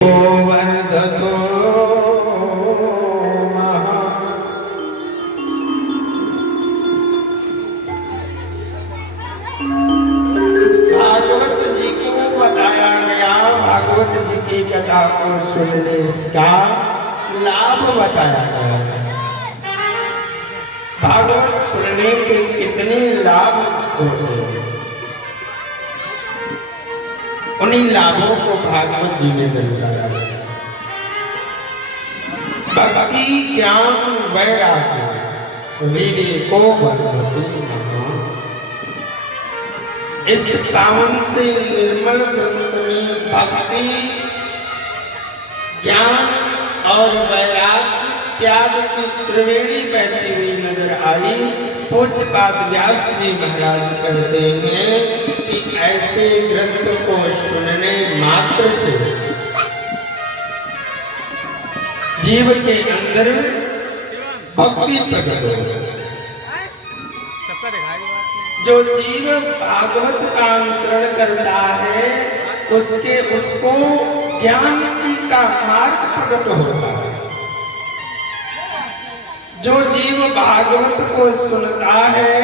वर्धतो महा। भागवत जी को बताया गया, भागवत जी की कथा को सुनने इसका लाभ बताया गया। भागवत सुनने के कितने लाभ होते हैं, उन्हीं लाभों को भागवत जी ने दर्शाया। भक्ति, ज्ञान, वैराग्य विवेको वर्धते महा। इस पावन से निर्मल ग्रंथ में भक्ति, ज्ञान और वैराग्य त्याग की त्रिवेणी बहती हुई नजर आई। पूज्यपाद व्यास जी महाराज कहते हैं कि ऐसे ग्रंथ को सुनने मात्र से जीव के अंदर भक्ति प्रकट हो। जो जीव भागवत का अनुसरण करता है उसको ज्ञान की का मार्ग प्रकट होता है। जो जीव भागवत को सुनता है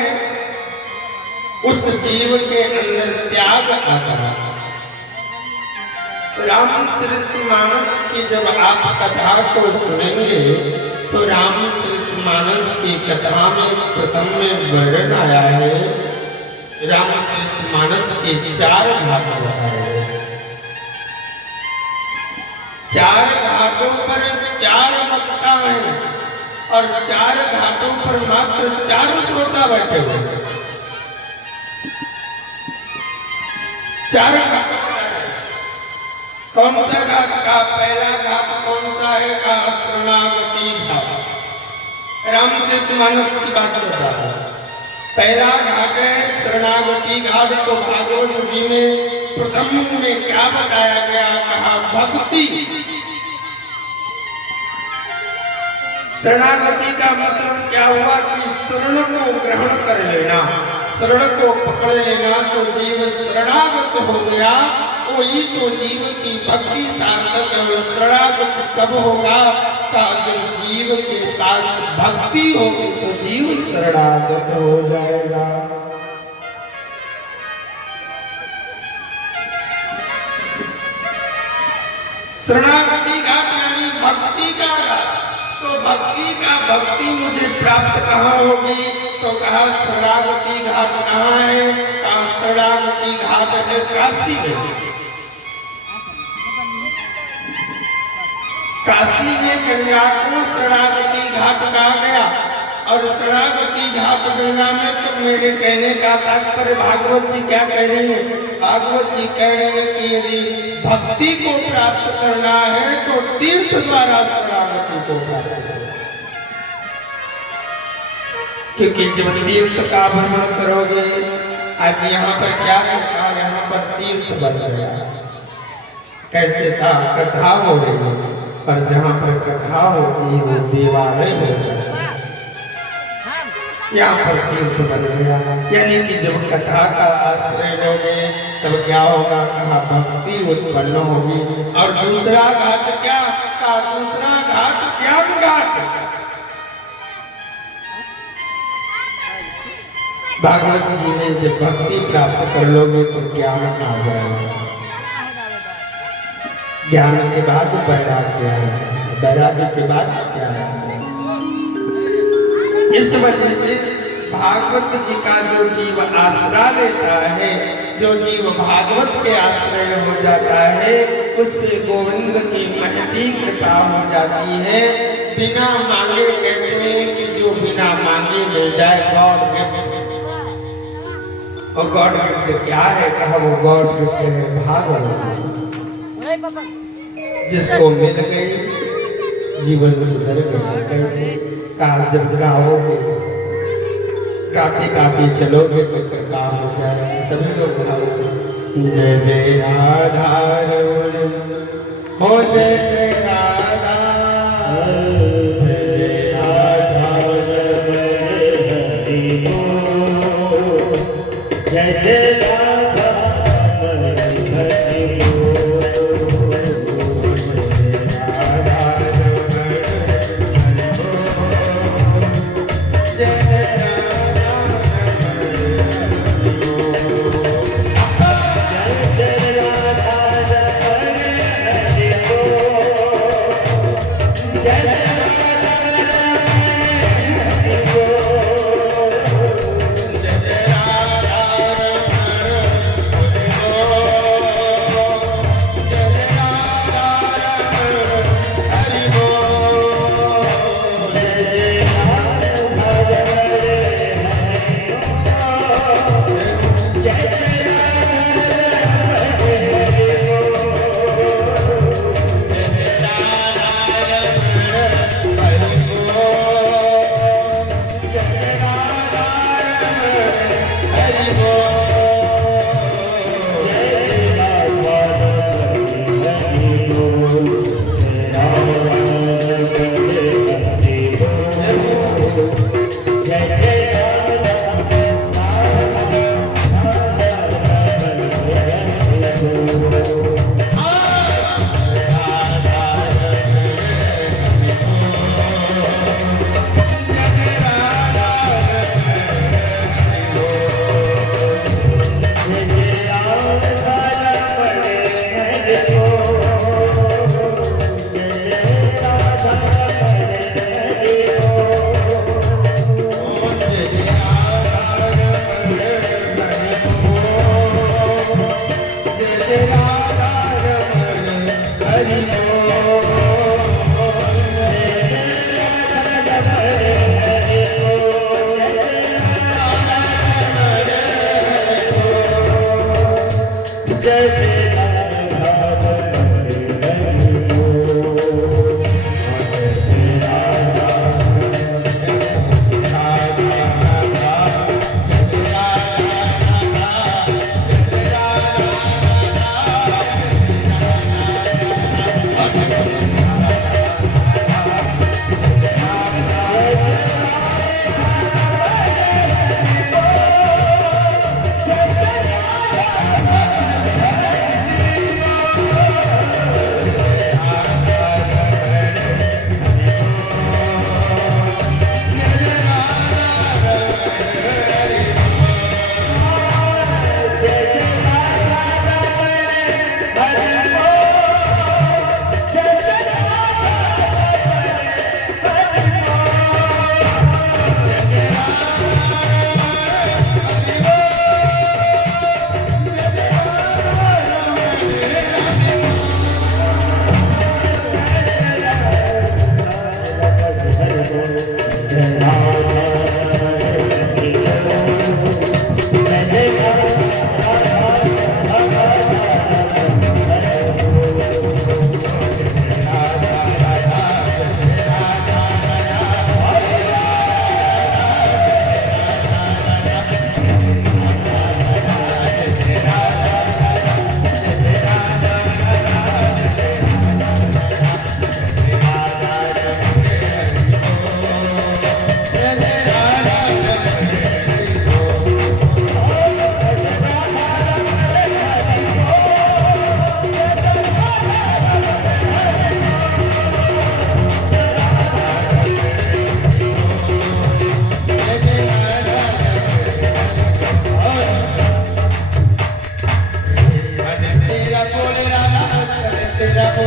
उस जीव के अंदर त्याग आता है। रामचरितमानस की जब आप कथा को सुनेंगे तो रामचरितमानस की कथा में प्रथम में वर्णन आया है। रामचरितमानस के 4 घाट बताए गए। 4 घाटों पर 4 वक्ता हैं और 4 घाटों पर मात्र 4 श्रोता बैठे हुए। 4 घाट कौन सा घाट का? पहला घाट कौन सा है? का शरणागति घाट। रामचरितमानस की बात बता रहा हूं। पहला घाट है शरणागति घाट। तो भागवत जी में प्रथम में क्या बताया गया? कहा भक्ति। शरणागति का मतलब क्या हुआ कि शरण को ग्रहण कर लेना, शरण को पकड़ लेना। जो जीव शरणागत हो गया वही तो जीव की भक्ति सार्थक है। शरणागत कब होगा? का जब जीव के पास भक्ति होगी तो जीव शरणागत हो जाएगा। शरणागति घाट यानी भक्ति का घाट। तो भक्ति मुझे प्राप्त कहाँ होगी? तो कहा शरणागति घाट कहाँ है? कहा शरणागति घाट है काशी में। काशी में गंगा को शरणागति घाट कहा गया और शरणागति घाट गंगा में। तो मेरे कहने का तात्पर्य भागवत जी क्या कह रही है? भागवत जी कह रहे हैं कि यदि भक्ति को प्राप्त करना है तो तीर्थ द्वारा शरणागति को प्राप्त करो। क्योंकि जब तीर्थ का भ्रमण करोगे, आज यहाँ पर क्या है? कहा यहाँ पर तीर्थ बन गया। कैसे था? कथा हो रही है और जहाँ पर कथा होती है वो देवालय हो जाता है। यहाँ पर तीर्थ बन गया। यानी कि जब कथा का आश्रय लोगे तब क्या होगा? कहा भक्ति उत्पन्न होगी। और दूसरा घाट क्या? कहा दूसरा घाट ज्ञान घाट। भागवत जी ने जब भक्ति प्राप्त कर लोगे तो ज्ञान आ जाएगा। ज्ञान के बाद वैराग्य आ जाएगा, वैराग्य के बाद ज्ञान आ जाएगा। इस वजह से भागवत जी का जो जीव आश्रय लेता है, जो जीव भागवत के आश्रय हो जाता है, उस पे गोविंद की महती कृपा हो जाती है। बिना मांगे कहते हैं कि जो बिना मांगे मिल जाए गॉड गिफ्ट। और गॉड गिफ्ट क्या है? कहा वो गॉड गिफ्ट है भागवत। जिसको मिल गई जीवन सुधर गया। कैसे? कहा जब गाओगे, गाते गाते चलोगे तो कृपा हो जाएगी। सभी लोग भाव से जय जय राधा हो, जय जय राधा, जय जय राधा, जय जय राधा।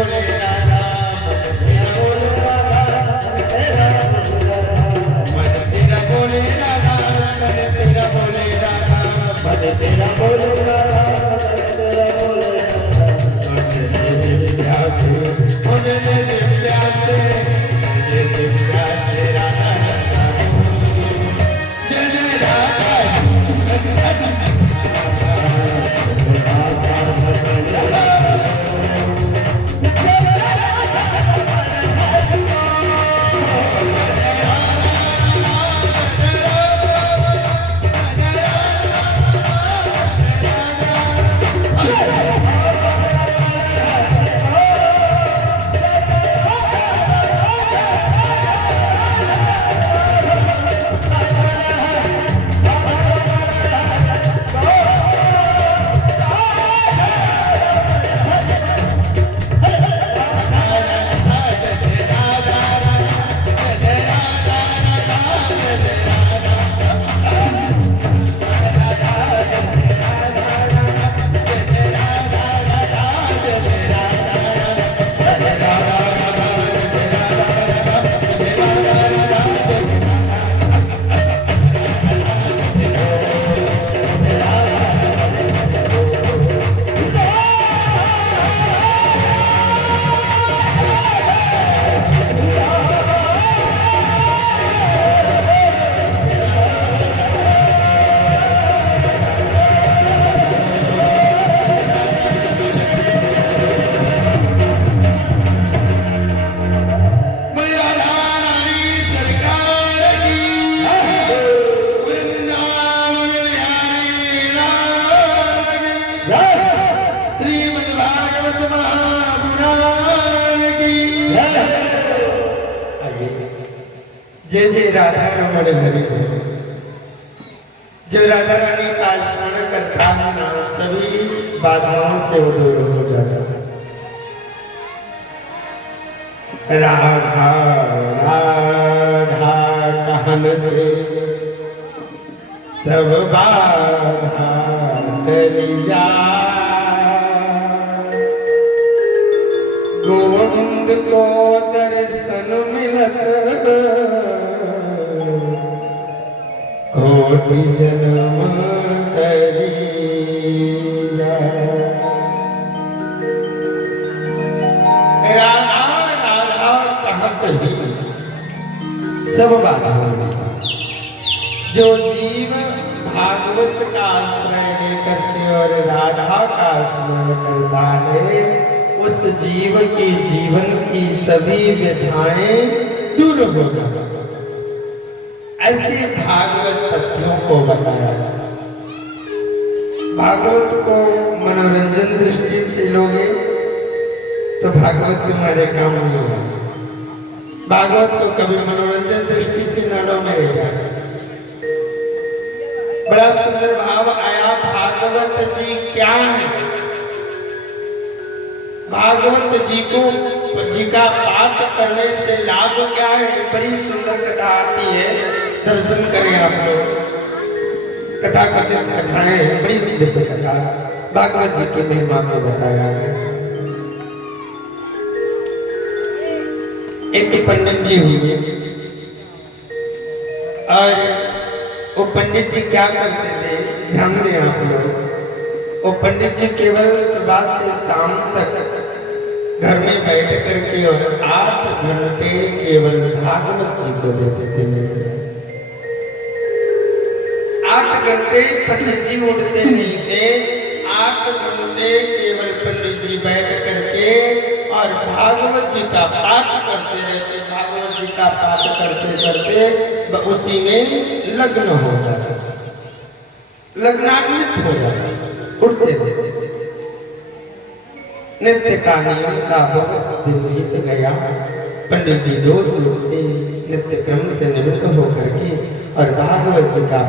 बोले राधा, मन तेरा बोले राधा, मन तेरा बोले राधा, मन तेरा बोले राधा, मुझे प्यासे, मुझे प्यासे, मुझे प्यासे राधा राधा, जय जय राधा। जय जय राधा रमण हरि। जो राधा रानी का स्मरण करता है ना, सभी बाधाओं से वो दूर हो जाता है। राधा राधा कहन से सब बाधा टली जाए, गोविंद को दर्शन मिलत कोटि जन्म तरी जाए। राधा राधा कहत ही सब बाधा जो जीव भागवत का आश्रय लेकर के और राधा का स्मरण करता है, उस जीव के जीवन की सभी व्यथाएं दूर हो जाती। ऐसे भागवत तथ्यों को बताया। भागवत को मनोरंजन दृष्टि से लोगे तो भागवत तुम्हारे काम नहीं है। भागवत को कभी मनोरंजन दृष्टि से न लो मेरे प्यार। बड़ा सुंदर भाव आया, भागवत जी क्या है? भागवत जी का पाठ करने से लाभ क्या है? बड़ी सुंदर कथा आती है, दर्शन करें आप लोग। कथा कथित कथाएं, बड़ी दिव्य कथा भागवत जी की महिमा को बताया गया। एक पंडित जी हुए और वो पंडित जी क्या करते थे, ध्यान दें आप लोग। वो पंडित जी केवल सुबह से शाम तक घर में बैठ करके और 8 घंटे केवल भागवत जी को देते थे। 8 घंटे पंडित जी उठते नहीं थे, 8 घंटे केवल पंडित जी बैठ करके और भागवत जी का पाठ करते रहते। भागवत जी का पाठ करते करते उसी में लग्न हो जाते, लग्नान्वित हो जाते, उठते थे। नित्य का नियम था, बहुत दिन बीत गया। पंडित जी रोज उठते, नित्य क्रम से निवृत्त होकर के और भागवत जी का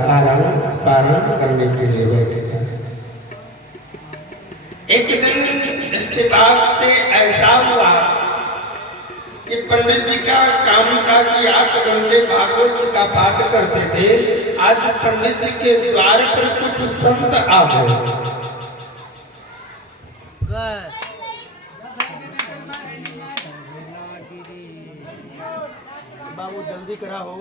पारण करने के लिए बैठे जाते। एक दिन इत्तेफाक से ऐसा हुआ कि पंडित जी का काम था कि 8 घंटे भागवत जी का पाठ करते थे। आज पंडित जी के द्वार पर कुछ संत आ गए। बाबू जल्दी करा हो।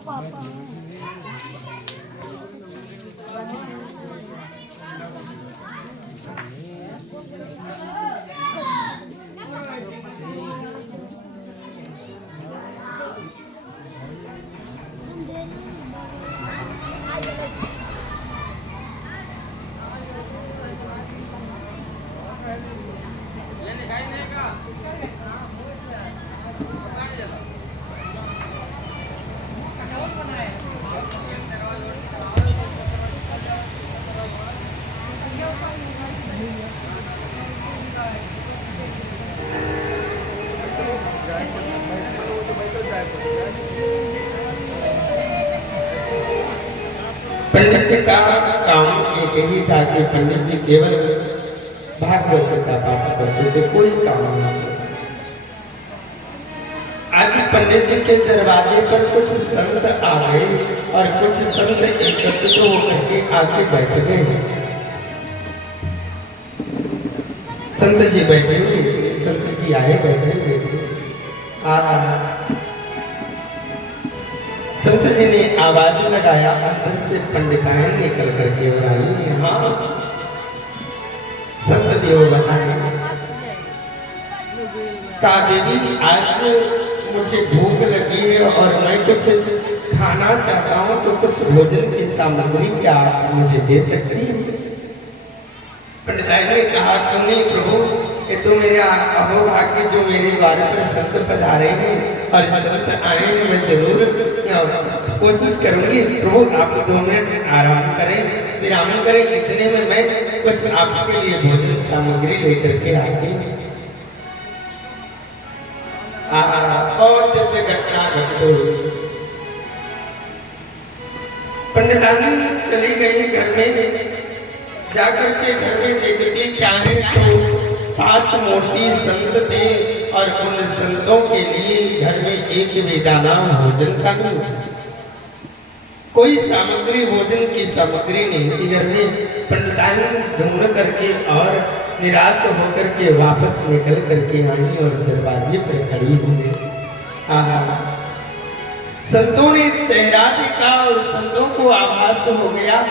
पापा पंडित जी का काम एक ही था कि पंडित जी केवल भागवत जी का पाठ करते थे, कोई काम नहीं। आज पंडित जी के दरवाजे पर कुछ संत आ गए और कुछ संत एकत्रित होकर के आके बैठ गए। संत जी बैठे हुए थे, संत जी आए बैठे हुए थे। संत जी ने आवाज लगाया, अंदर से पंडिताएं निकल करके और आई। हाँ संत देव बताए, कहा देवी आज मुझे भूख लगी है और मैं कुछ खाना चाहता हूँ, तो कुछ भोजन की सामग्री क्या आप मुझे दे सकती हैं? पंडिताई ने कहा क्यों नहीं प्रभु, ये तो मेरे अहोभाग्य जो मेरे द्वार पर संत पधारे हैं और संत आए हैं, मैं जरूर कोशिश करूंगी। प्रभु आप 2 मिनट आराम करें, विराम करें, इतने में मैं कुछ आपके लिए भोजन सामग्री लेकर के आती हूँ। बहुत दिव्य घटना घट गई। पंडितानी चली गई घर में, जाकर के घर में देखती क्या है तो 5 मूर्ति संत थे और उन संतों के लिए घर में एक वेदाना भोजन का नहीं, कोई सामग्री भोजन की सामग्री नहीं थी घर में। पंडितानी ढूंढ करके और निराश होकर के वापस निकल करके आई और दरवाजे पर खड़ी हो गई। संतों ने चेहरा देखा और संतों को आभास हो गया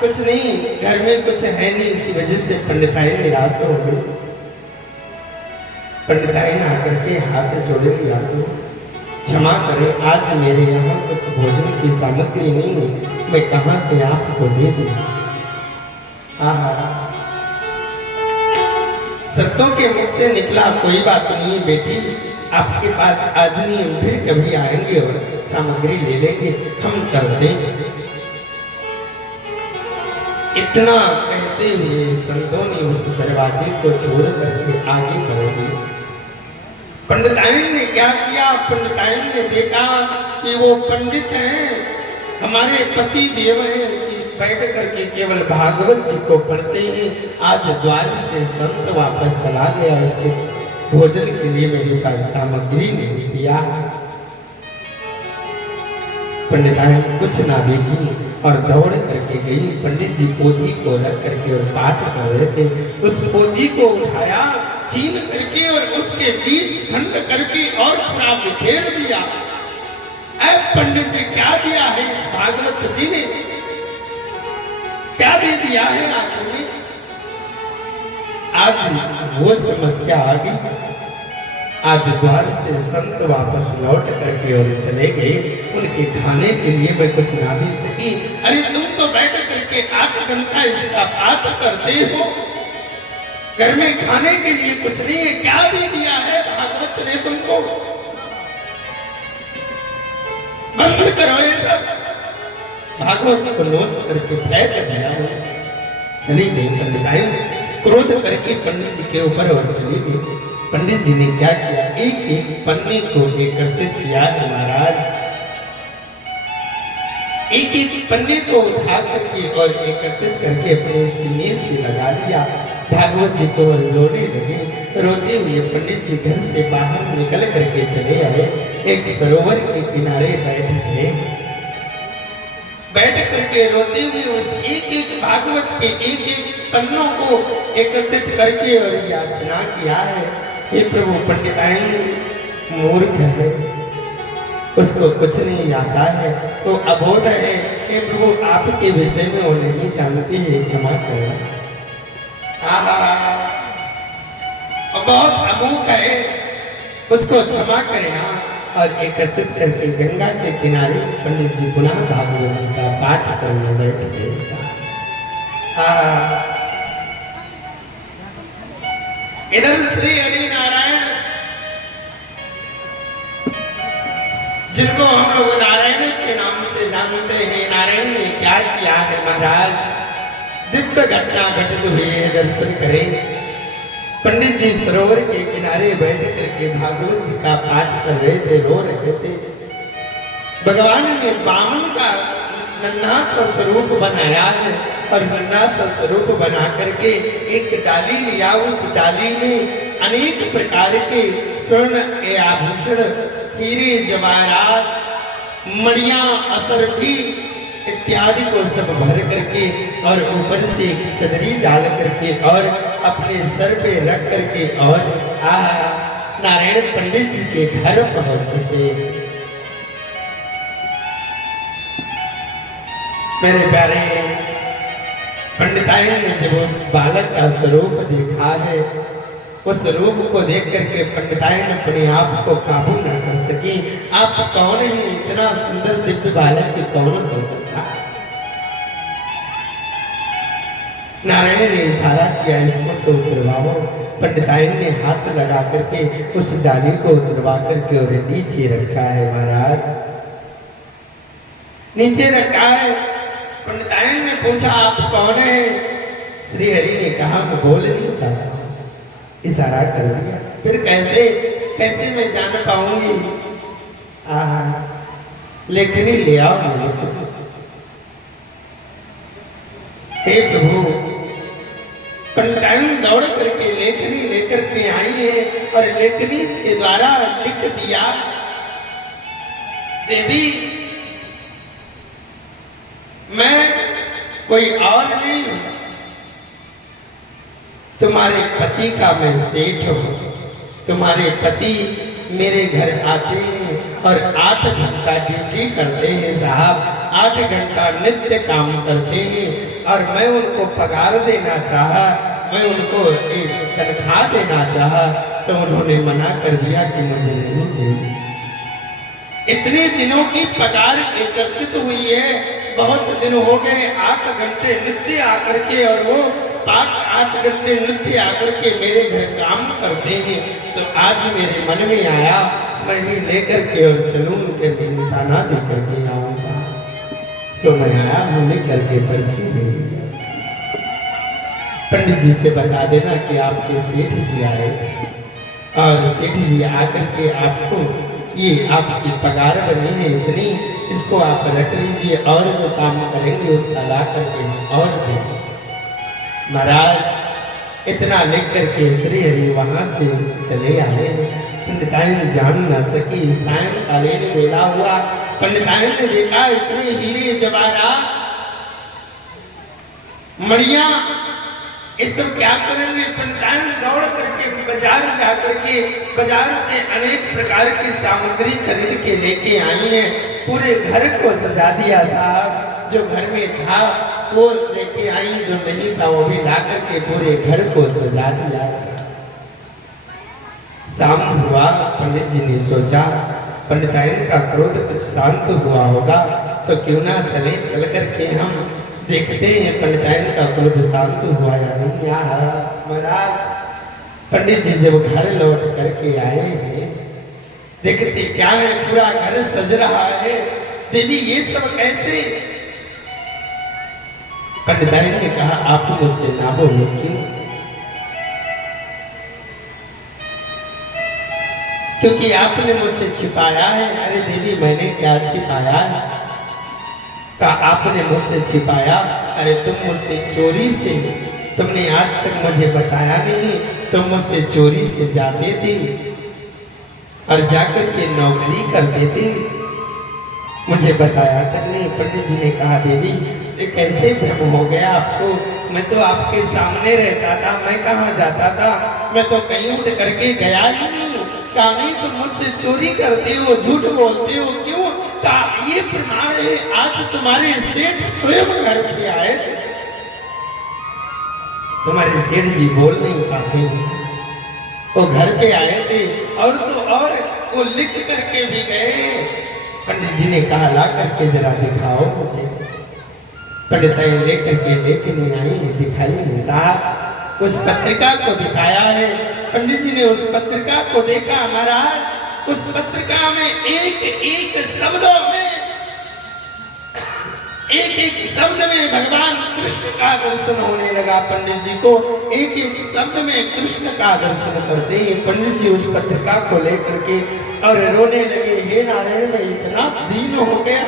कुछ नहीं, घर में कुछ है नहीं, इसी वजह से पंडिताई निराश हो गई। पंडिताई ने आकर के हाथ जोड़े लिया, तो क्षमा करें, आज मेरे यहाँ कुछ भोजन की सामग्री नहीं है, मैं कहाँ से आपको दे दूं? संतों के मुख से निकला, कोई बात नहीं बेटी, आपके पास आज नहीं फिर कभी आएंगे और सामग्री ले लेंगे, हम चलते। इतना कहते हुए संतों ने उस दरवाजे को छोड़ करके आगे बढ़ गए। पंडिताइन ने क्या किया, पंडिताइन ने देखा कि वो पंडित हैं, हमारे पति देव हैं, बैठ करके केवल भागवत जी को पढ़ते हैं। आज द्वार से संत वापस चला गया, उसके भोजन के लिए मेरे पास सामग्री नहीं दिया। पंडिताइन कुछ ना देखी और दौड़ करके गई। पंडित जी पोथी को रख करके और पाठ कर रहे थे, उस पोथी को उठाया, छीन करके और उसके बीच खंड करके और पूरा बिखेर दिया। पंडित जी क्या दिया है इस भागवत जी ने, क्या दे दिया है आखिर में? आज वो समस्या आ गई। आज द्वार से संत वापस लौट करके और चले गए, उनके खाने के लिए मैं कुछ ना दे सकी। अरे तुम तो बैठ करके 8 घंटा इसका पाठ करते हो, घर में खाने के लिए कुछ नहीं है, क्या दे दिया है भागवत ने तुमको? बंद करो ये सब। भागवत को नोच करके फेंक दिया। चली गई पंडिताई, क्रोध करके पंडित जी के ऊपर और चली गई। पंडित जी ने क्या किया, एक एक पन्ने को एकत्रित किया है महाराज, एक एक पन्ने को उठा करके और एकत्रित करके अपने सीने से लगा लिया भागवत जी को रोने लगे। रोते हुए पंडित जी घर से बाहर निकल करके चले आए। एक सरोवर के किनारे बैठ गए। बैठ करके रोते हुए उस एक एक भागवत के एक एक पन्नों को एकत्रित करके और याचना किया है, हे प्रभु पंडिताइन मूर्ख है, उसको कुछ नहीं आता है, तो अबोध है, हे प्रभु आपके विषय में वो नहीं जानती है, क्षमा करना। बहुत अमूक है, उसको क्षमा करना। और एकत्रित करके गंगा के किनारे पंडित जी पुनः भागवत जी का पाठ करने बैठ गए। इधर श्री हरि नारायण, जिनको हम लोग नारायण के नाम से जानते हैं, नारायण ने क्या किया है महाराज, दिव्य घटना घटित हुई है, दर्शन करें। पंडित जी सरोवर के किनारे बैठ करके भागवत जी का पाठ कर रहे थे, रो रहे थे। भगवान ने बामन का नन्हा सा स्वरूप बनाया है और नन्हा सा स्वरूप बना करके एक डाली लिया। उस डाली में अनेक प्रकार के स्वर्ण के आभूषण, हीरे जवाहरात, मणियां, असरफी इत्यादि को सब भर करके और ऊपर से एक चदरी डाल करके और अपने सर पे रख करके और नारायण पंडित जी के घर पहुंचे थे। मेरे प्यारे पंडिताइन ने जब उस बालक का स्वरूप देखा है, उस रूप को देख करके पंडिताइन अपने आप को काबू न कर सकी। आप कौन है, इतना सुंदर दिव्य बालक की कौन हो सकता। नारायण ने इशारा किया, इसको तो उतरवाओ। पंडिताइन ने हाथ लगा करके उस डाली को उतरवा करके और नीचे रखा है महाराज, नीचे रखा है। पंडिताइन ने पूछा, आप कौन है? श्री हरि ने कहा, मैं बोल नहीं पाता, इशारा कर दिया। फिर कैसे कैसे मैं जान पाऊंगी? लेखनी ले आओ, मैं लिखूं। हे प्रभु, पंडिताइन दौड़ करके लेखनी लेकर के आई है और लेखनी के द्वारा लिख दिया, देवी मैं कोई और नहीं हूं, तुम्हारे पति का मैं सेठ हूं। तुम्हारे पति मेरे घर आते हैं और 8 घंटा ड्यूटी करते हैं साहब, 8 घंटा नित्य काम करते हैं और मैं उनको पगार देना चाहा, मैं उनको एक तनख्वाह देना चाहा, तो उन्होंने मना कर दिया कि मुझे नहीं चाहिए। इतने दिनों की पगार एकत्रित हुई है, बहुत दिन हो गए, 8 घंटे नित्य आकर के और वो 8 घंटे नित्य आकर के मेरे घर काम करते हैं। तो आज मेरे मन में आया मैं ही लेकर के और चलूं, उनके ताना दे करके आऊं साहब। सो मैं आया हूं लेकर के पर्ची भेजी। पंडित जी से बता देना कि आपके सेठ जी आए और सेठ जी आकर के आपको ये आपकी पगार बनी है इतनी, इसको आप रख लीजिए और जो काम करेंगे उसका ला करके और भी। महाराज इतना लिख करके श्री हरि वहां से चले आए। पंडिताइन जान न सकी, सायंकालीन वेला हुआ, पंडिताइन ने देखा इतने हीरे जवाहरात, मणियां, ये सब क्या करेंगे? पंडिताइन दौड़ करके बाजार जा करके बाजार से अनेक प्रकार की सामग्री खरीद के लेके आई है। पूरे घर को सजा दिया साहब, जो घर में था वो लेके आई, जो नहीं था वो भी ला करके पूरे घर को सजा दिया। शाम हुआ, पंडित जी ने सोचा पंडिताइन का क्रोध कुछ शांत हुआ होगा, तो क्यों ना चले, चल करके हम देखते हैं पंडिताइन का क्रोध शांत हुआ या नहीं। महाराज पंडित जी जब घर लौट करके आए हैं, देखते क्या है, पूरा घर सज रहा है। देवी ये सब कैसे? पंडिताइन ने कहा, आप मुझसे ना बोलो, क्यों? क्योंकि आपने मुझसे छिपाया है। अरे देवी मैंने क्या छिपाया है? का आपने मुझसे छिपाया? अरे तुम मुझसे चोरी से तुमने आज तक मुझे बताया नहीं, तुम मुझसे चोरी से जाते थे और जाकर के नौकरी करते थे, मुझे बताया तक नहीं। पंडित जी ने कहा देवी ये कैसे भ्रम हो गया आपको, मैं तो आपके सामने रहता था, मैं कहाँ जाता था, मैं तो कहीं उठ करके गया ही नहीं हूँ। कहा नहीं तुम मुझसे चोरी करते हो, झूठ बोलते हो, क्यों? कहा ये प्रमाण है, आज तुम्हारे सेठ स्वयं घर पे आए थे। तुम्हारे सेठ जी बोल नहीं पाते, वो घर पे आए थे और तो और वो लिख करके भी गए। पंडित जी ने कहा ला करके जरा दिखाओ मुझे। पंडित लेकर के लेके नहीं आई, दिखाई नहीं साहब। उस पत्रिका को दिखाया है। पंडित जी ने उस पत्रिका को देखा महाराज, उस पत्रिका में एक एक शब्दों में, एक एक शब्द में भगवान कृष्ण का दर्शन होने लगा। पंडित जी को एक एक शब्द में कृष्ण का दर्शन करते ही पंडित जी उस पत्रिका को लेकर के और रोने लगे। हे नारायण, मैं इतना दीन हो गया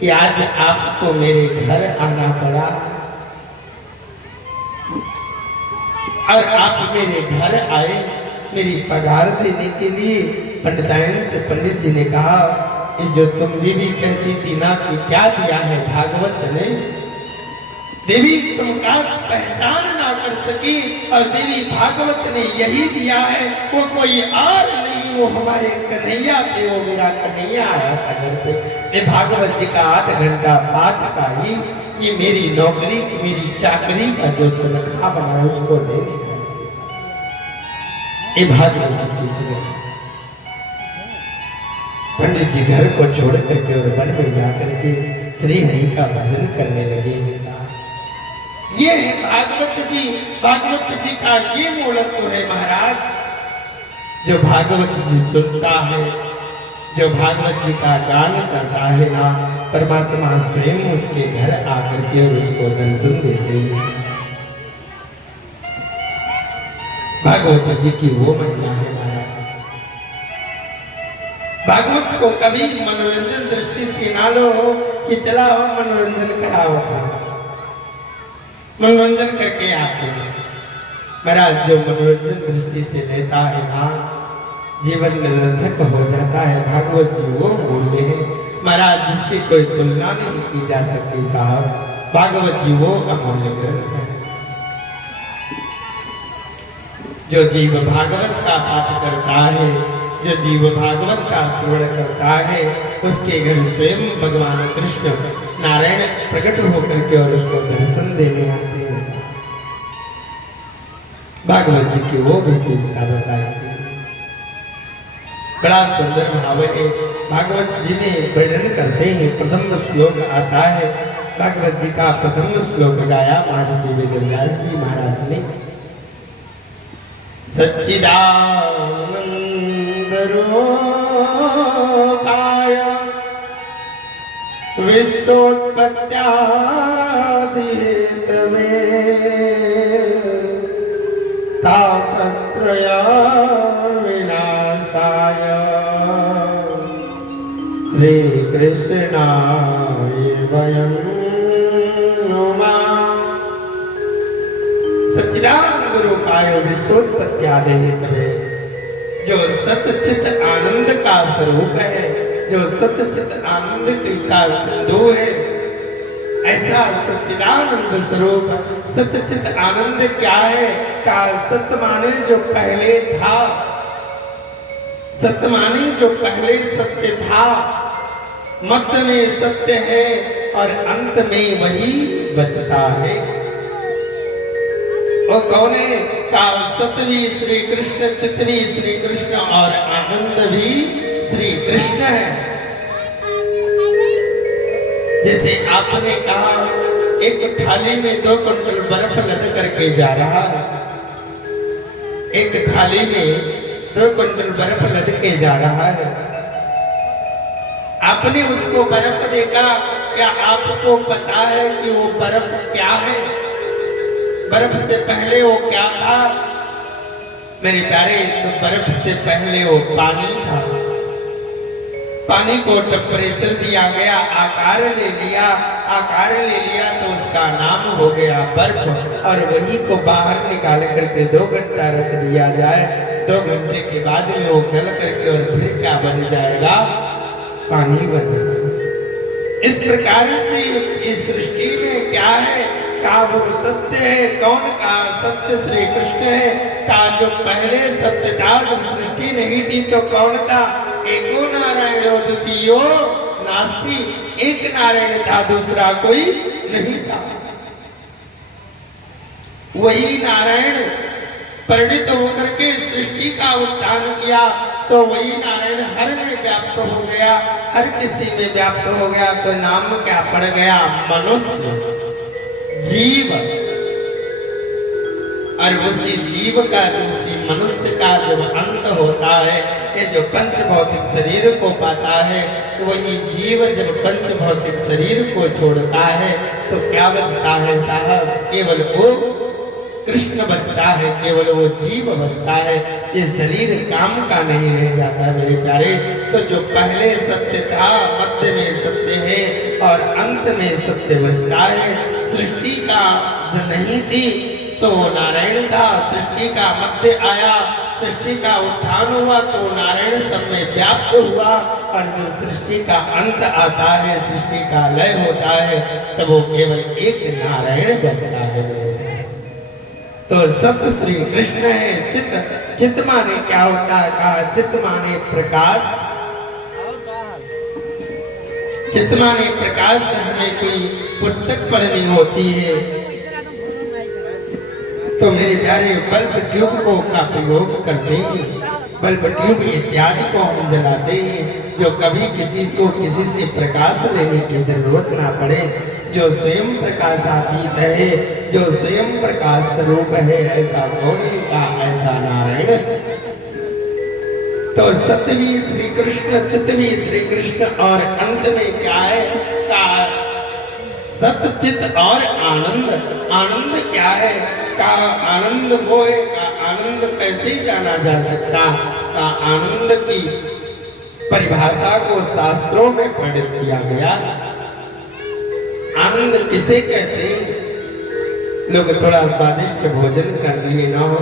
कि आज आपको मेरे घर आना पड़ा और आप मेरे घर आए मेरी पगार देने के लिए। पंडितायन से पंडित जी ने कहा जो तुम देवी कहती थी ना कि क्या दिया है भागवत ने, देवी तुम काश पहचान ना कर सकी, और देवी भागवत ने यही दिया है। वो कोई और नहीं, वो हमारे कन्हैया थे, वो मेरा कन्हैया आया था घर पे। ये भागवत जी का 8 घंटा पाठ का ही ये मेरी नौकरी की, मेरी चाकरी का जो तनख्वाह बना उसको देने का ये भागवत जी की तरह। पंडित जी घर को छोड़ करके और वन में जाकर के श्री हरि का भजन करने लगे। ये है भागवत जी। भागवत जी का ये मूलत्व है महाराज। जो भागवत जी सुनता है, जो भागवत जी का गान करता है ना, परमात्मा स्वयं उसके घर आकर के और उसको दर्शन देते हैं। भागवत जी की वो महिमा है महाराज। भागवत को कभी मनोरंजन दृष्टि से ना लो कि चला हो मनोरंजन कराओ, मनोरंजन करके आते हैं महाराज। जो मनोरंजन दृष्टि से लेता है ना, जीवन निरर्थक हो जाता है। भागवत जी वो मूल्य है महाराज जिसकी कोई तुलना नहीं की जा सकती साहब। भागवत जी वो अमूल्य ग्रंथ है। जो जीव भागवत का पाठ करता है, जो जीव भागवत का श्रवण करता है, उसके घर स्वयं भगवान कृष्ण नारायण प्रकट होकर के और उसको दर्शन देने आते हैं। भागवत जी की वो विशेषता बताई गई, बड़ा सुंदर भाव है। भागवत जी में वर्णन करते हैं, प्रथम श्लोक आता है भागवत जी का। प्रथम श्लोक गाया महर्षि वेदव्यास जी महाराज ने। सच्चिदानंद रूपाय विश्वोत्पत्त्यादि हेतवे तापत्रय विनाशाय श्री कृष्णाय वयं नमः। सच्चिदानंद रूपाय विश्वोत्पत्त्यादि हेतवे, जो सतचित आनंद का स्वरूप है, जो सतचित आनंद का सिंधु है, ऐसा सच्चिदानंद स्वरूप। सतचित आनंद क्या है? का सत्य माने जो पहले था, सत्य माने जो पहले सत्य था, मध्य में सत्य है और अंत में वही बचता है। वो कौन है? का सत्य श्री कृष्ण, चित्त भी श्री कृष्ण और आनंद भी श्री कृष्ण है। जैसे आपने कहा एक थाली में 2 क्विंटल बर्फ लद करके जा रहा है, एक थाली में 2 क्विंटल बर्फ लद के जा रहा है। आपने उसको बर्फ देखा, क्या आपको पता है कि वो बर्फ क्या है? बर्फ से पहले वो क्या था मेरे प्यारे? तो बर्फ से पहले वो पानी था। पानी को टेम्परेचर दिया गया, आकार ले लिया, आकार ले लिया तो उसका नाम हो गया बर्फ। और वही को बाहर निकाल करके 2 घंटा रख दिया जाए, 2 घंटे के बाद में वो गल करके और फिर क्या बन जाएगा, पानी बन जाएगा। इस प्रकार से इस सृष्टि में क्या है, का वो सत्य है, कौन का सत्य, श्री कृष्ण है। का जो पहले सत्य था, जब सृष्टि नहीं थी तो कौन था, एको नारायण द्वितीयो नास्ति, एक नारायण था, दूसरा कोई नहीं था। वही नारायण परिणित होकर के सृष्टि का उत्थान किया, तो वही नारायण हर में व्याप्त हो गया, हर किसी में व्याप्त हो गया। तो नाम क्या पड़ गया, मनुष्य, जीव। और उसी जीव का, उसी मनुष्य का जब अंत होता है, ये जो पंच भौतिक शरीर को पाता है, वही जीव जब पंच भौतिक शरीर को छोड़ता है तो क्या बचता है साहब, केवल वो कृष्ण बचता है, केवल वो जीव बचता है। ये शरीर काम का नहीं रह जाता मेरे प्यारे। तो जो पहले सत्य था, मध्य में सत्य है और अंत में सत्य बचता है। सृष्टि का जो नहीं थी तो वो नारायण था, सृष्टि का मध्य आया, सृष्टि का उत्थान हुआ तो नारायण सब में व्याप्त हुआ। और जब सृष्टि का अंत आता है, सृष्टि का लय होता है, तब वो केवल एक नारायण बचता है मेरे प्यारे। तो सत्य श्री कृष्ण है। चित, चित माने क्या होता है, कहा चित माने प्रकाश। चित माने प्रकाश। हमें कोई पुस्तक पढ़नी होती है तो मेरे प्यारे बल्ब ट्यूब को का प्रयोग करते हैं, बल्ब ट्यूब इत्यादि को हम जलाते हैं, जो कभी किसी को किसी से प्रकाश लेने की जरूरत ना पड़े, जो स्वयं प्रकाशातीत है, जो स्वयं प्रकाश स्वरूप है, ऐसा कौन का, ऐसा नारायण। तो सत्य भी श्री कृष्ण, चित भी श्री कृष्ण, और अंत में क्या है, का सत्य, चित और आनंद। आनंद क्या है, का आनंद वो है, का आनंद कैसे जाना जा सकता, का आनंद की परिभाषा को शास्त्रों में वर्णित किया गया। आनंद किसे कहते हैं, लोग थोड़ा स्वादिष्ट भोजन कर लिए ना हो,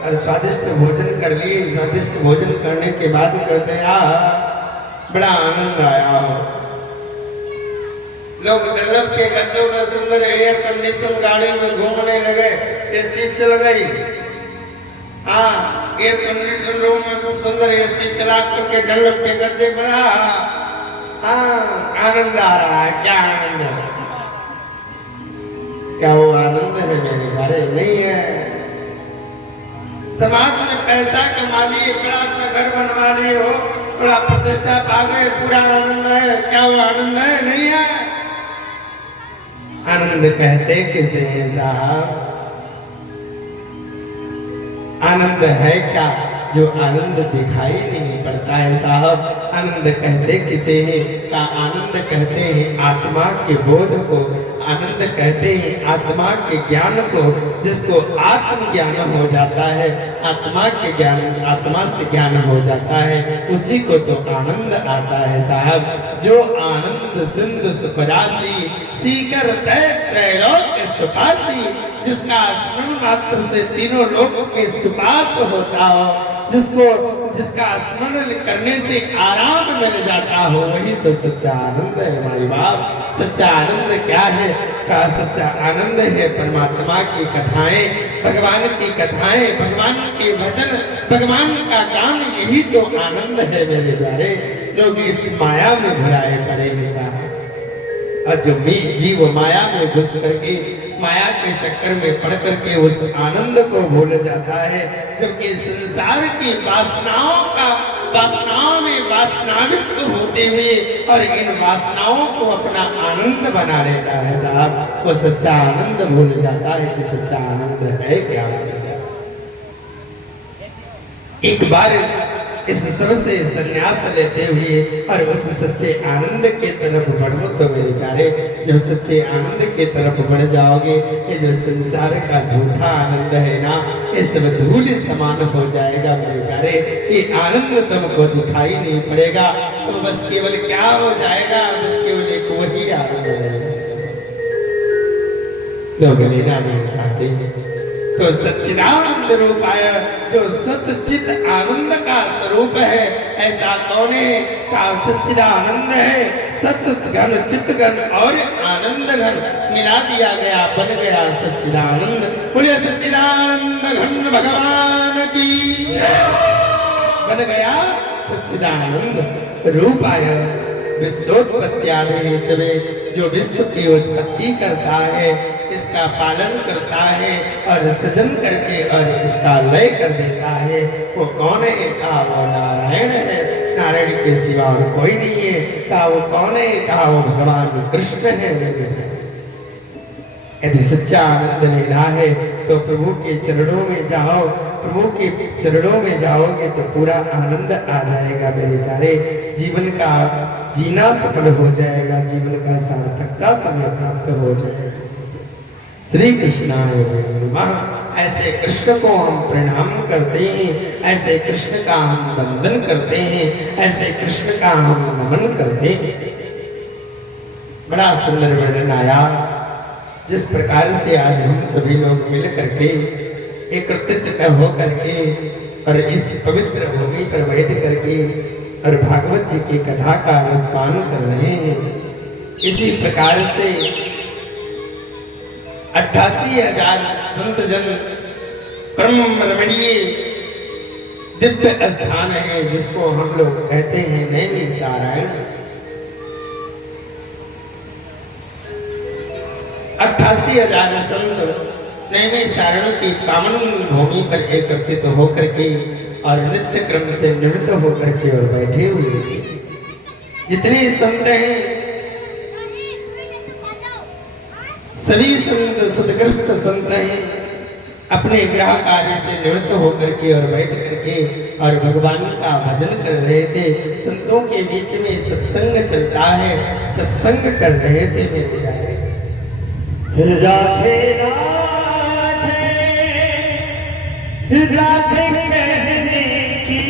और स्वादिष्ट भोजन कर लिए, स्वादिष्ट भोजन करने के बाद कहते हैं बड़ा आनंद आया हो। लोग डल्लभ के गद्दों में सुंदर एयर कंडीशन गाड़ी में घूमने लगे, एसी चल गई, हाँ एयर कंडीशन रूम में सुंदर एसी चला करके डल्लभ के गद्दे पर हाँ आनंद आ रहा है। क्या आनंद है, क्या वो आनंद है मेरे प्यारे, नहीं है। समाज में पैसा कमा लिए, बड़ा सा घर बनवा लिए हो, थोड़ा प्रतिष्ठा पा गए, पूरा आनंद है, क्या वो आनंद है, नहीं है। आनंद कहते किसे है साहब, आनंद है क्या, जो आनंद दिखाई नहीं पड़ता है साहब। आनंद कहते किसे है, का आनंद कहते हैं आत्मा के बोध को, आनंद कहते हैं आत्मा के ज्ञान को, जिसको आत्म ज्ञान हो जाता है, आत्मा के ज्ञान, आत्मा से ज्ञान हो जाता है, उसी को तो आनंद आता है साहब। जो आनंद सिंधु सुखरासी, सीकर तय त्रैलोक्य सुपासी, जिसका स्मरण मात्र से तीनों लोगों के सुपास होता हो, जिसका स्मरण करने से आराम मिल जाता हो, वही तो सच्चा आनंद है माई बाप। सच्चा आनंद क्या है, का सच्चा आनंद है परमात्मा की कथाएं, भगवान की कथाएं, भगवान के भजन, भगवान का गान, यही तो आनंद है मेरे प्यारे। लोग इस माया में भराए पड़े हैं साहब, और जो जीव माया में घुस करके, माया के चक्कर में पड़ करके उस आनंद को भूल जाता है, जबकि संसार की वासनाओं में वासनावित होते हुए और इन वासनाओं को अपना आनंद बना लेता है साहब, वो सच्चा आनंद भूल जाता है कि सच्चा आनंद है क्या। एक बार इस सब से संन्यास लेते हुए और उस सच्चे आनंद के तरफ बढ़ो तो मेरे प्यारे, जब सच्चे आनंद के तरफ बढ़ जाओगे, ये जो संसार का झूठा आनंद है ना, ये सब धूल समान हो जाएगा मेरे प्यारे। ये आनंद तुमको दिखाई नहीं पड़ेगा, तो बस केवल क्या हो जाएगा, बस केवल एक वही आनंद रह जाएगा। लोग लेना नहीं चाहते, तो सच्चिदानंद रूप आया जो सतचित आनंद का स्वरूप है, ऐसा कौन है? का सच्चिदानंद है, सत घन चित घन और आनंद घन मिला दिया गया, बन गया सच्चिदानंद। बोले सच्चिदानंद घन भगवान की, बन गया सच्चिदानंद रूप आया। विश्वोत्पत्ति आदि हेतवे, जो विश्व की उत्पत्ति करता है, इसका पालन करता है और सृजन करके और इसका लय कर देता है, वो कौन है? कहा वो नारायण है, नारायण के सिवा और कोई नहीं है। कहा वो कौन है? कहा वो भगवान कृष्ण है मेरे भाई। यदि सच्चा आनंद लेना है तो प्रभु के चरणों में जाओ, प्रभु के चरणों में जाओगे तो पूरा आनंद आ जाएगा मेरे प्यारे। जीवन का जीना सफल हो जाएगा, जीवन का सार्थकता तुम्हें प्राप्त हो जाएगा। श्री कृष्णाय नमः। ऐसे कृष्ण को हम प्रणाम करते हैं, ऐसे कृष्ण का हम वंदन करते हैं, ऐसे कृष्ण का हम नमन करते हैं। बड़ा सुंदर वर्णन आया, जिस प्रकार से आज हम सभी लोग मिल करके एकत्रित हो करके और इस पवित्र भूमि पर बैठ करके और भागवत जी की कथा का रसपान कर रहे हैं। इसी प्रकार से 88,000 संत जन परम रमणीय दिव्य स्थान है, जिसको हम लोग कहते हैं नैमिषारण्य। 88,000 संत नैमिषारण्य की पावन भूमि पर एकत्रित होकर के और नित्य क्रम से निवृत्त होकर के और बैठे हुए थे। जितने संत हैं सभी संत सदग्रस्त संत हैं, अपने ग्रह कार्य से निवृत्त होकर के और बैठ करके और भगवान का भजन कर रहे थे। संतों के बीच में सत्संग चलता है, सत्संग कर रहे थे मेरे प्यारे। राधे राधे कहने की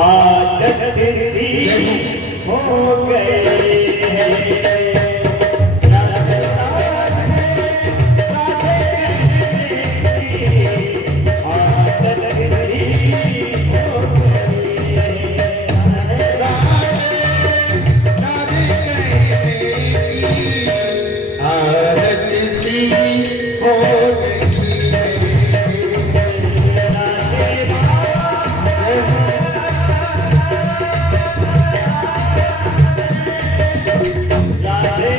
आदत सी हो गई है। राधे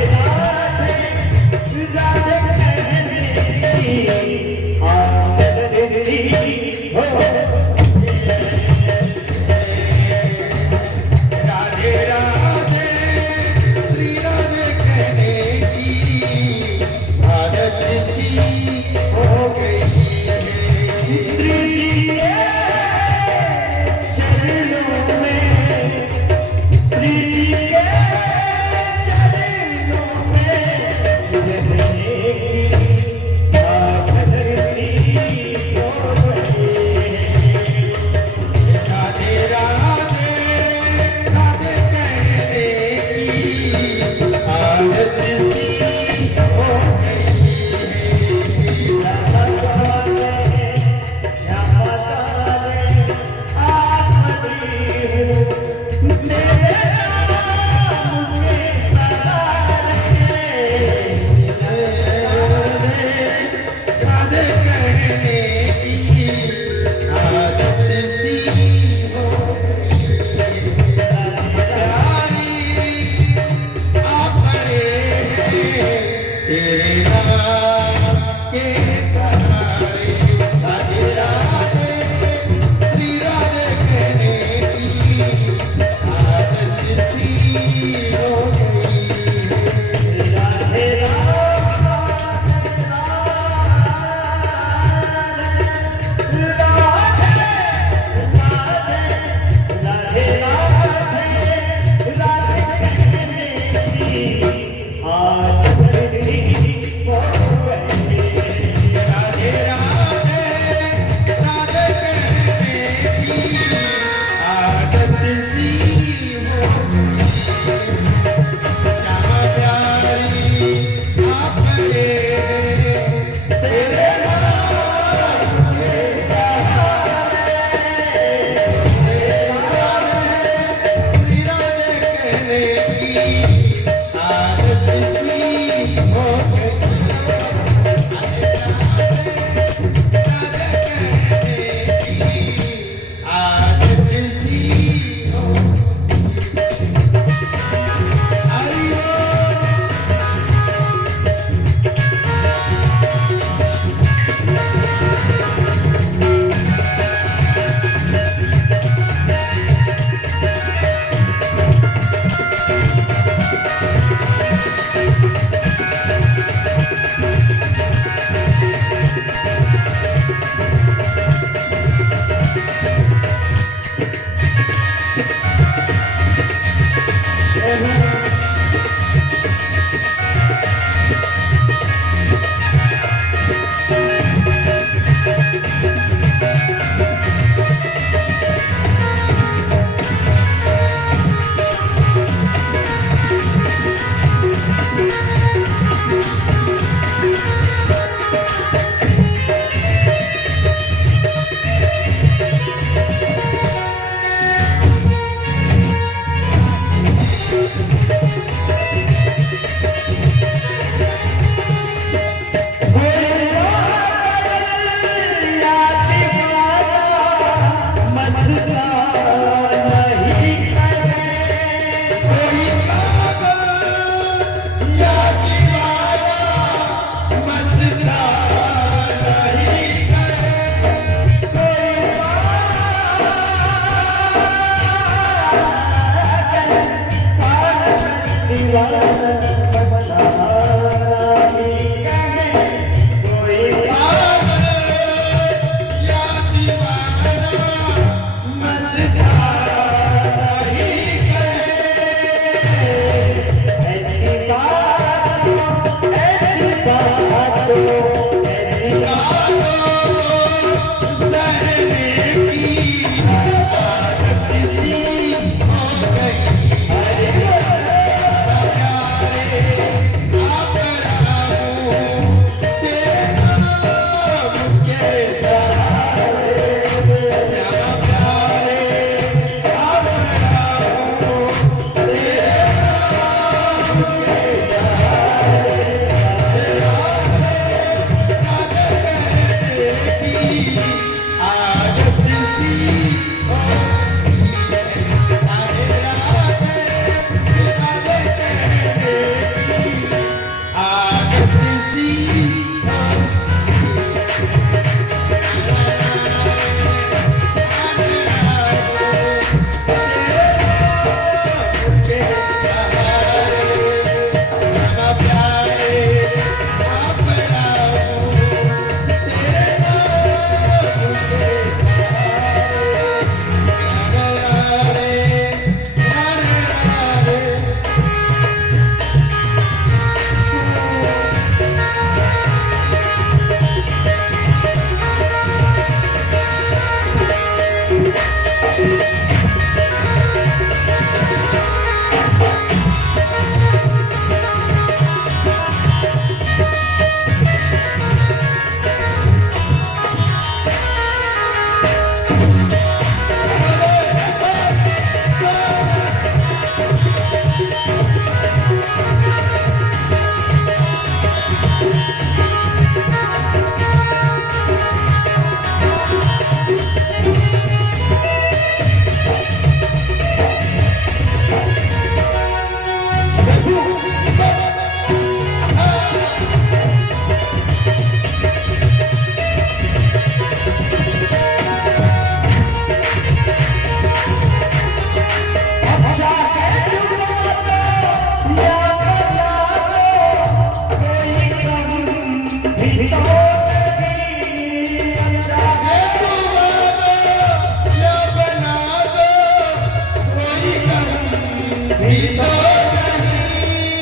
भी तो नहीं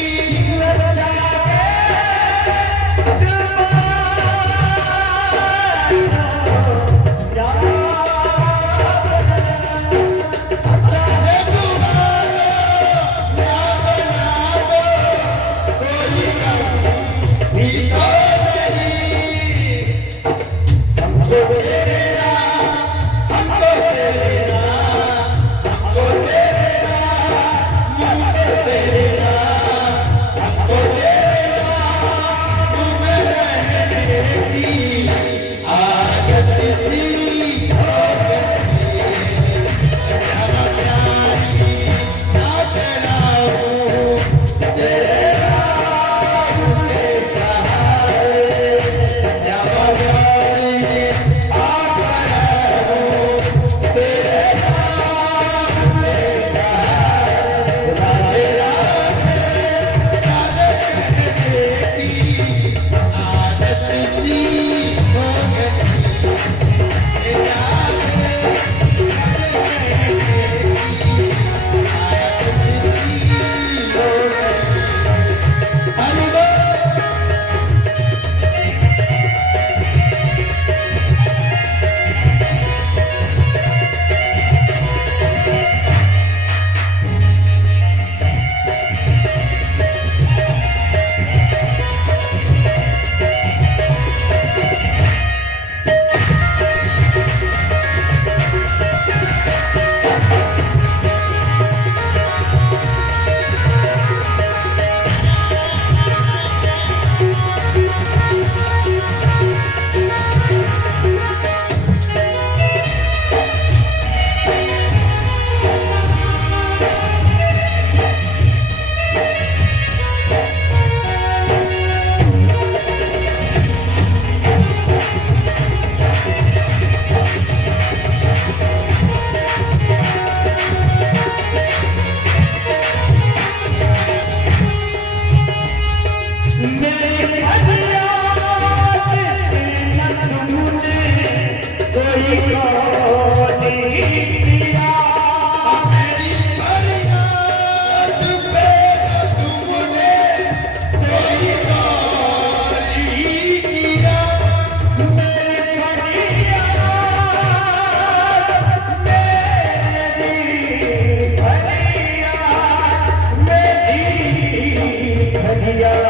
लज्जा के चाहे तुम्हारा या बना दो कोई कमी भी तो नहीं हमको तेरा हमको तेरा हमको तेरा हमको तेरा हमको तेरा तुम रहने की आदत सी हो गई श्यामा प्यारी ना तेरा हूँ तेरे नाम के सहारे श्यामा प्यारी आकर हूँ तेरे नाम के सहारे राधे राधे कहने की आदत सी हो गई राधे कहने की आदत सी हो गई हरि बोल मेरी फरियाद न तुमने कोई गौर नहीं किया मेरी फरियाद पे न तुमने कोई गौर ही किया मेरी फरियाद मेरी फरियाद मेरी फरियाद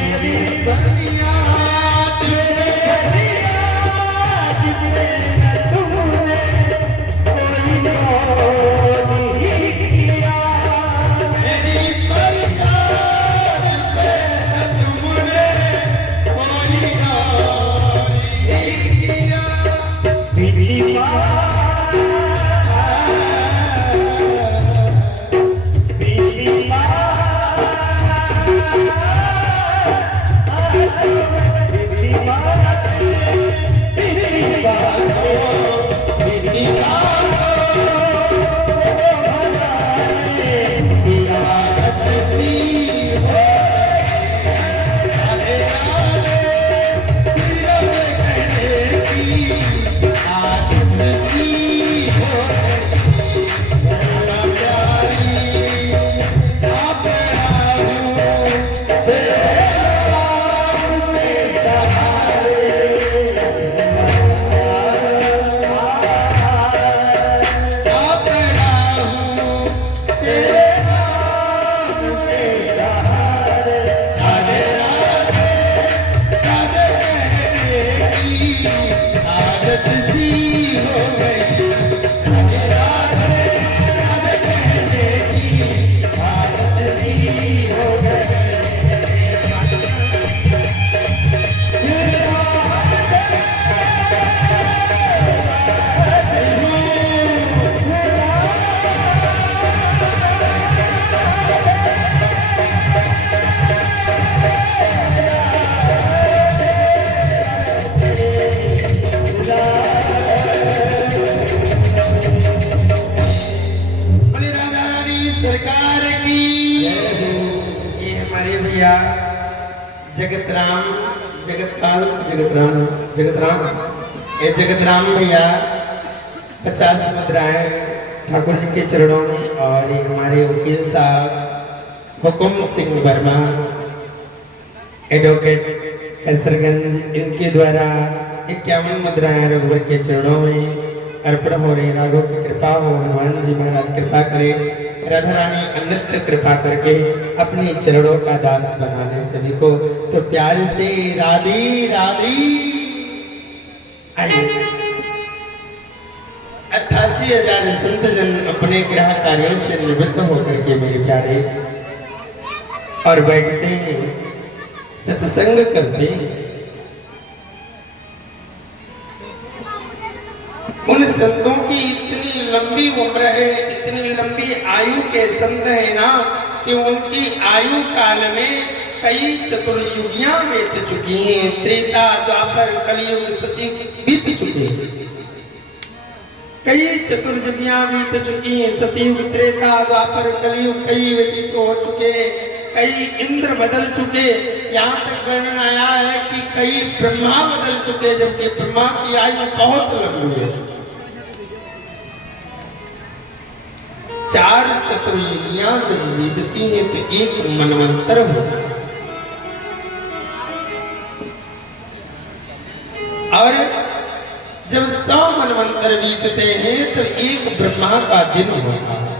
मेरी फरियाद मेरी फरियाद पे न तुमने कोई गौर ही किया आदत सी हो गई राधे राधे राधे कहने की आदत सी हो गई बोले राधा रानी सरकार की ये हमारे भैया जगतराम जगतपाल जगतराम ये जगतराम भैया 50 मुद्राएं ठाकुर जी के चरणों में। और ये हमारे वकील साहब हुकुम सिंह वर्मा एडवोकेट कैसरगंज, इनके द्वारा 51 मुद्राएं रघुवर के चरणों में अर्पण हो रही। राघव की कृपा हो, हनुमान जी महाराज कृपा करें, राधा रानी अन्यत्र कृपा करके अपने चरणों का दास बनाने सभी को। तो प्यार से राधे राधे। आइए 88,000 संत जन अपने ग्रह कार्यों से निवृत्त होकर के मेरे प्यारे और बैठते हैं, सत्संग करते हैं। उन संतों की इतनी लंबी उम्र है, इतनी लंबी आयु के संत है ना कि उनकी आयु काल में कई चतुर्युगियां बीत चुकी हैं। त्रेता द्वापर कलयुग सतयुग बीत चुके हैं, कई चतुर्युगियां बीत चुकी हैं। सतयुग त्रेता द्वापर कलयुग कई व्यतीत हो चुके हैं, कई इंद्र बदल चुके। यहाँ तक वर्णन आया है कि कई ब्रह्मा बदल चुके, जबकि ब्रह्मा की आयु बहुत लंबी है। 4 चतुर्युगियां जब बीतती हैं तो एक मनवंतर होता है। और जब 100 मनवंतर बीतते हैं तो एक ब्रह्मा का दिन होता है।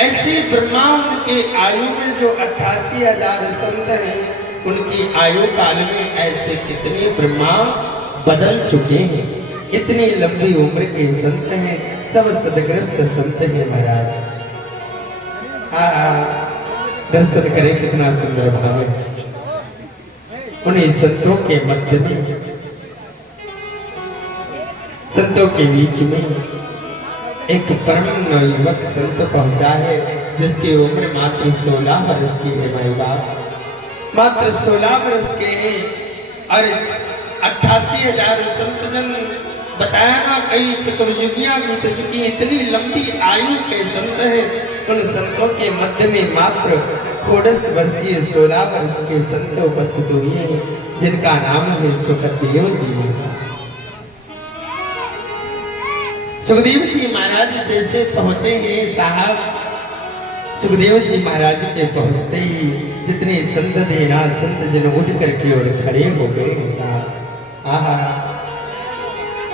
ऐसे ब्रह्मा उनके आयु में जो 88,000 संत हैं, उनकी आयु काल में ऐसे कितने ब्रह्मा बदल चुके हैं। इतनी लंबी उम्र के संत हैं, सब सदग्रस्त संत हैं महाराज। दर्शन करें, कितना सुंदर भाव है। उन्हीं संतों के मध्य में, संतों के बीच में एक परम नवयुवक संत पहुंचा है, जिसकी उम्र मात्र 16 वर्ष की है। माई बाप मात्र 16 वर्ष के हैं और 88,000 संत जन बताया ना, कई चतुर्युगियां बीत चुकी। इतनी लंबी आयु के संत हैं। उन संतों के मध्य में मात्र 16 वर्षीय 16 वर्ष के संत उपस्थित हुए हैं, जिनका नाम है सुखदेव जी महाराज। सुखदेव जी महाराज जैसे पहुंचे हैं साहब, सुखदेव जी महाराज के पहुंचते ही जितने संत थे ना, संत जन उठ करके और खड़े हो गए साहब। आहा,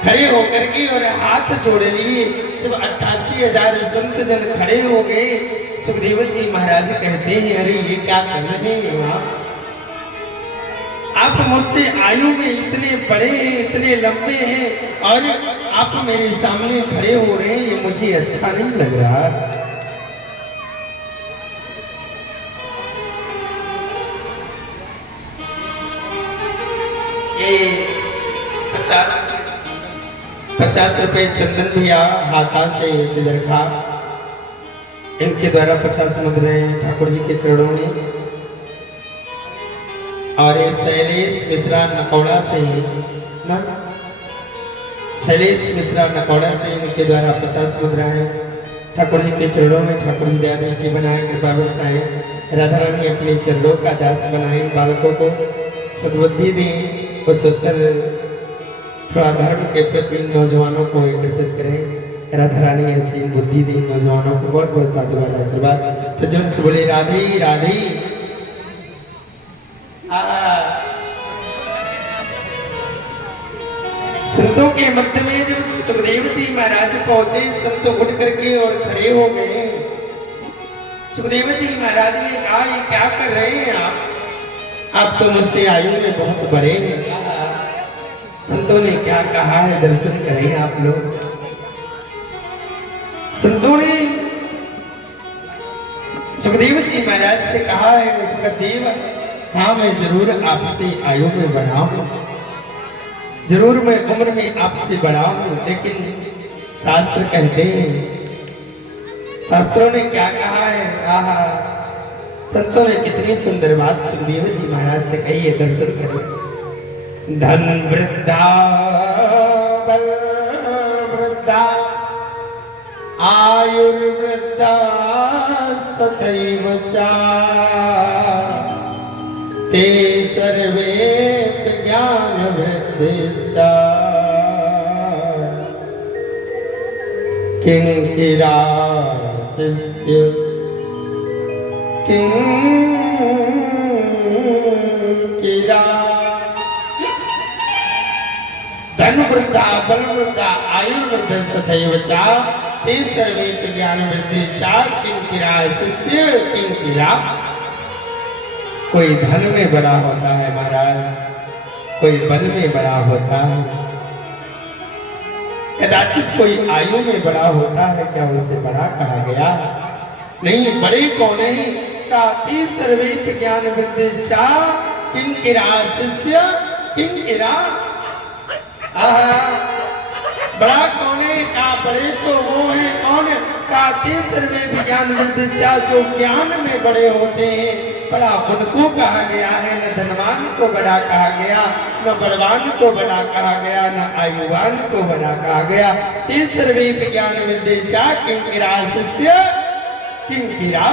खड़े होकर के और हाथ जोड़ लिए। जब 88,000 संत जन खड़े हो गए, सुखदेव जी महाराज कहते हैं, अरे ये क्या कर रहे हैं आप मुझसे आयु में इतने बड़े हैं, इतने लंबे हैं, और आप मेरे सामने खड़े हो रहे हैं, ये मुझे अच्छा नहीं लग रहा। ये 50 रुपए चंदन भैया हाथा से सिदर खा, इनके द्वारा 50 मुद्राएं ठाकुर जी के चरणों में। और ये शैलेश मिश्रा नकौड़ा से ना, शैलेश मिश्रा नकौड़ा से इनके द्वारा 50 मुद्राएं ठाकुर जी के चरणों में। ठाकुर जी दया दृष्टि बनाए, कृपा बरसाएं। राधा रानी अपने चरणों का दास बनाए, बालकों को सद्बुद्धि दें, उत्तर थोड़ा धर्म के प्रति नौजवानों को एकत्रित करें। राधा रानी ऐसी बुद्धि दी नौजवानों को। बहुत बहुत साधुवाद आशीर्वाद। तो जोर से बोले राधे राधे। संतों के मध्य में जब सुखदेव जी महाराज पहुंचे, संत उठ करके और खड़े हो गए। सुखदेव जी महाराज ने कहा, ये क्या कर रहे हैं आप तो मुझसे आयु में बहुत बड़े हैं। संतों ने क्या कहा है, दर्शन करें आप लोग। संतों ने सुखदेव जी महाराज से कहा है, सुखदेव हाँ मैं जरूर आपसे आयु में बड़ा हूं, जरूर मैं उम्र में आपसे बड़ा हूं, लेकिन शास्त्र कहते हैं, शास्त्रों ने क्या कहा है। आहा, संतों ने कितनी सुंदर बात सुखदेव जी महाराज से कही है, दर्शन करें। धन वृद्धा बल वृद्धा आयुर्वृद्धा तथैव च ते सर्वे ज्ञान वृद्धिश्च किंकिरा शिष्य किंकिरा धनवृद्धा बलवृद्धा आयुर्वृद्धस्तथैव च ते सर्वे ज्ञानवृद्धिश्च किंकिरा शिष्य किंकिरा। कोई धन में बड़ा होता है महाराज, कोई बल में बड़ा होता है, कदाचित कोई आयु में बड़ा होता है, क्या उसे बड़ा कहा गया? नहीं, बड़े कौन है? का सर्वे ज्ञान वृद्धिश्च किंकिरा शिष्य किंकिरा। बड़ा कौन है? का बड़े तो वो है कौन? का सर्वे ज्ञान वृद्धिश्च, जो ज्ञान में बड़े होते हैं, बड़ा उनको कहा गया है। न धनवान को बड़ा कहा गया, न बलवान को बड़ा कहा गया, न आयुवान को बड़ा कहा गया। ते सर्वे ज्ञान वृद्धिश्च किंकिरा शिष्य किंकिरा।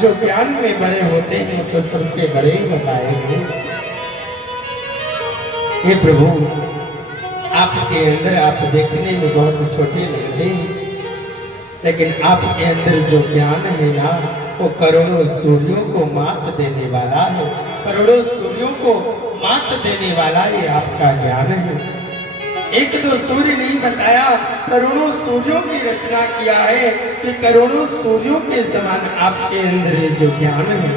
जो ज्ञान में बड़े होते हैं तो सबसे बड़े बताए गए। हे प्रभु, आपके अंदर आप देखने में बहुत छोटे लगते हैं, लेकिन आपके अंदर जो ज्ञान है ना, वो करोड़ों सूर्यों को मात देने वाला है। करोड़ों सूर्यों को मात देने वाला ये आपका ज्ञान है। एक दो सूर्य नहीं बताया, करोड़ों सूर्यों की रचना किया है कि करोड़ों सूर्यों के समान आपके अंदर ये जो ज्ञान है,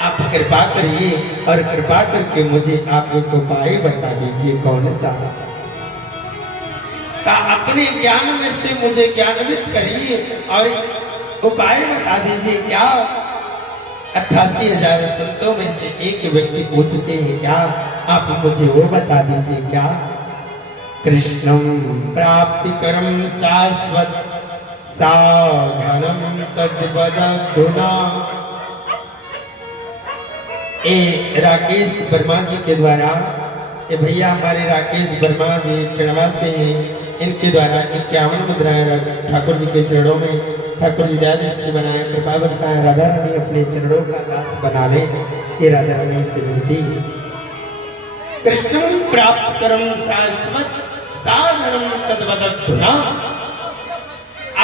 आप कृपा करिए और कृपा करके मुझे आप एक उपाय बता दीजिए। कौन सा? का अपने ज्ञान में से मुझे ज्ञानवित करिए और उपाय बता दीजिए। क्या 88,000 संतों में से एक व्यक्ति पूछते हैं, क्या आप मुझे वो बता दीजिए। क्या? कृष्णं प्राप्तिकरं शाश्वत साधनं तद्वदधुना। ए राकेश वर्मा जी के द्वारा, ये भैया हमारे राकेश वर्मा जी किणवा से हैं, इनके द्वारा 51 मुद्राएं ठाकुर जी के चरणों में ठाकुर जी दया दृष्टि बनाए, कृपा बरसाएं, राधा रानी अपने चरणों का दास बना ले। ये राधा रानी से विनती है। कृष्णं प्राप्तिकरं शाश्वत साधनं तद्वदधुना।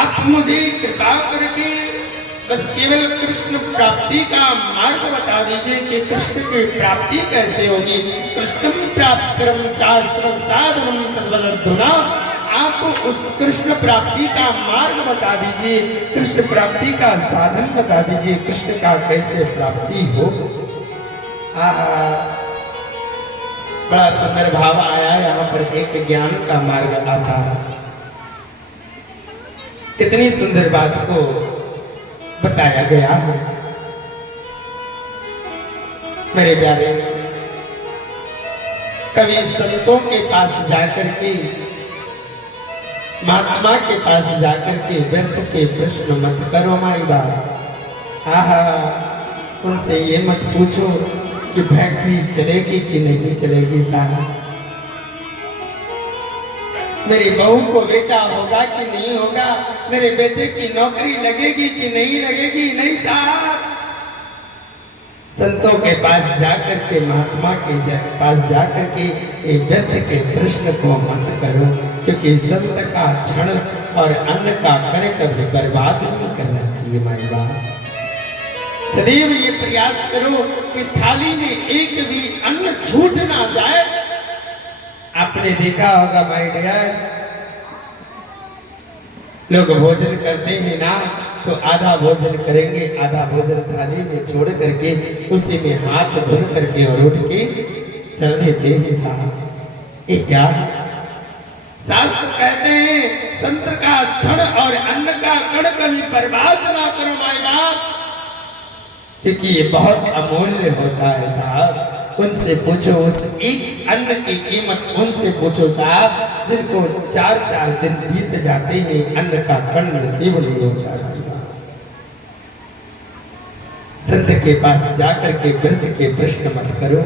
आप मुझे कृपा करके बस केवल कृष्ण प्राप्ति का मार्ग बता दीजिए कि कृष्ण की प्राप्ति कैसे होगी। कृष्णं प्राप्तिकरं शाश्वत साधनं तद्वदधुना। आप उस कृष्ण प्राप्ति का मार्ग बता दीजिए, कृष्ण प्राप्ति का साधन बता दीजिए, कृष्ण का कैसे प्राप्ति हो। बड़ा सुंदर भाव आया यहाँ पर। एक ज्ञान का मार्ग आता, कितनी सुंदर बात को बताया गया है। मेरे प्यारे, कवि संतों के पास जाकर के, महात्मा के पास जाकर के व्यर्थ के प्रश्न मत करो माई बाप। उनसे ये मत पूछो कि फैक्ट्री चलेगी कि नहीं चलेगी साहब, मेरी बहू को बेटा होगा कि नहीं होगा, मेरे बेटे की नौकरी लगेगी कि नहीं लगेगी। नहीं साहब, संतों के पास जाकर के, महात्मा के पास जाकर के ये व्यर्थ के प्रश्न को मत करो, क्योंकि संत का क्षण और अन्न का कण कभी बर्बाद नहीं करना चाहिए माई बाप। सदैव ये प्रयास करो कि थाली में एक भी अन्न छूट ना जाए। आपने देखा होगा माय डियर, लोग भोजन करते हैं ना, तो आधा भोजन करेंगे, आधा भोजन थाली में छोड़ करके उसी में हाथ धुल करके और उठ के चल देते हैं साहब। ये क्या? शास्त्र कहते हैं संत का क्षण और अन्न का कण कभी बर्बाद ना करो माय बाप, क्योंकि ये बहुत अमूल्य होता है साहब। उनसे पूछो, उस एक अन्न की कीमत उनसे पूछो साहब, जिनको 4-4 दिन बीत जाते हैं, अन्न का कण नसीब नहीं होता। संत के पास जाकर के व्यर्थ के प्रश्न मत करो।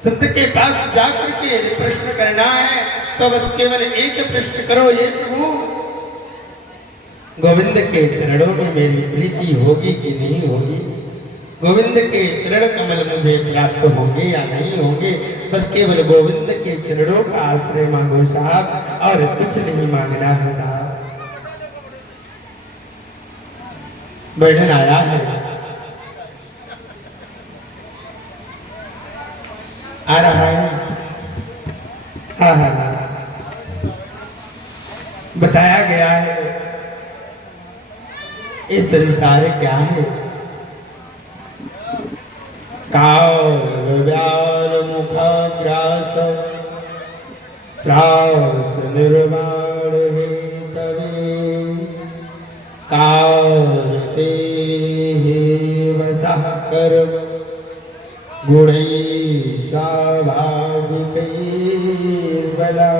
संत के पास जाकर के प्रश्न करना है तो बस केवल एक प्रश्न करो, ये प्रभु गोविंद के चरणों में मेरी प्रीति होगी कि नहीं होगी। गोविंद के चरण कमल मुझे प्राप्त होंगे या नहीं होंगे, बस केवल गोविंद के चरणों का आश्रय मांगो साहब, और कुछ नहीं मांगना है साहब। बैठन आया है, आ रहा है। हाँ हाँ हाँ, बताया गया है इस संसार क्या है। काल व्याल मुख ग्रास त्रास निर्वाण है तवे, कारते वसः कर्म गुणै स्वाभाविकै बला।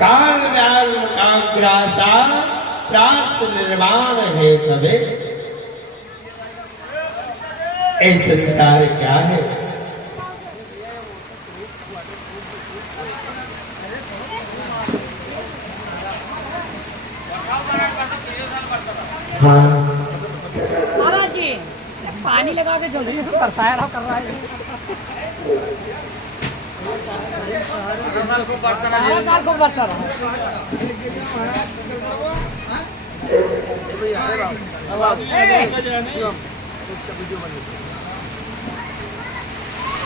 काल व्याल मुखाग्रासा त्रास निर्वाण है तवे, ऐ संसार क्या है। हाँ महाराज जी पानी लगा के जल्दी से बरसाया रहा कर रहा है। हर साल खूब बरसा रहा है।